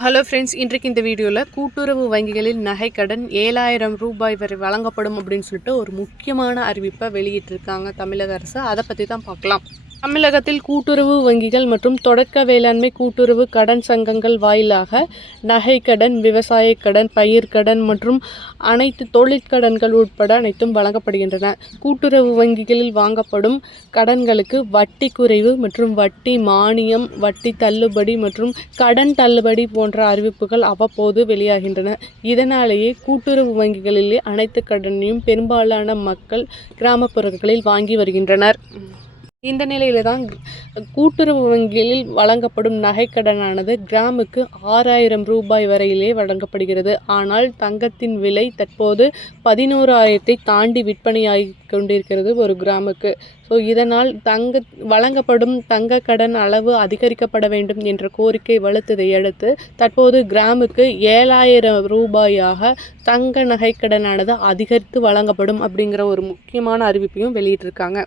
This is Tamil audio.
ஹலோ ஃப்ரெண்ட்ஸ் இன்றைக்கு இந்த வீடியோவில் கூட்டுறவு வங்கிகளில் நகைக்கடன் ஏழாயிரம் ரூபாய் வரை வழங்கப்படும் அப்படின்னு சொல்லிட்டு ஒரு முக்கியமான அறிவிப்பை வெளியிட்டிருக்காங்க தமிழக அரசு. அதை பற்றி தான் பார்க்கலாம். தமிழகத்தில் கூட்டுறவு வங்கிகள் மற்றும் தொடக்க வேளாண்மை கூட்டுறவு கடன் சங்கங்கள் வாயிலாக நகைக்கடன் விவசாய கடன் பயிர்க்கடன் மற்றும் அனைத்து தொழிற்கடன்கள் உட்பட அனைத்தும் வழங்கப்படுகின்றன. கூட்டுறவு வங்கிகளில் வாங்கப்படும் கடன்களுக்கு வட்டி குறைவு மற்றும் வட்டி மானியம் வட்டி தள்ளுபடி மற்றும் கடன் தள்ளுபடி போன்ற அறிவிப்புகள் அவ்வப்போது வெளியாகின்றன. இதனாலேயே கூட்டுறவு வங்கிகளிலே அனைத்து கடனையும் பெரும்பாலான மக்கள் கிராமப்புறங்களில் வாங்கி வருகின்றனர். இந்த நிலையில தான் கூட்டுறவு வங்கிகளில் வழங்கப்படும் நகைக்கடனானது கிராமுக்கு ஆறாயிரம் ரூபாய் வரையிலே வழங்கப்படுகிறது. ஆனால் தங்கத்தின் விலை தற்போது பதினோராயிரத்தை தாண்டி விற்பனையாகி கொண்டிருக்கிறது ஒரு கிராமுக்கு. ஸோ இதனால் தங்க வழங்கப்படும் தங்க கடன் அளவு அதிகரிக்கப்பட வேண்டும் என்ற கோரிக்கை வலுத்ததை அடுத்து தற்போது கிராமுக்கு ஏழாயிரம் ரூபாயாக தங்க நகைக்கடனானது அதிகரித்து வழங்கப்படும் அப்படிங்கிற ஒரு முக்கியமான அறிவிப்பையும் வெளியிட்டிருக்காங்க.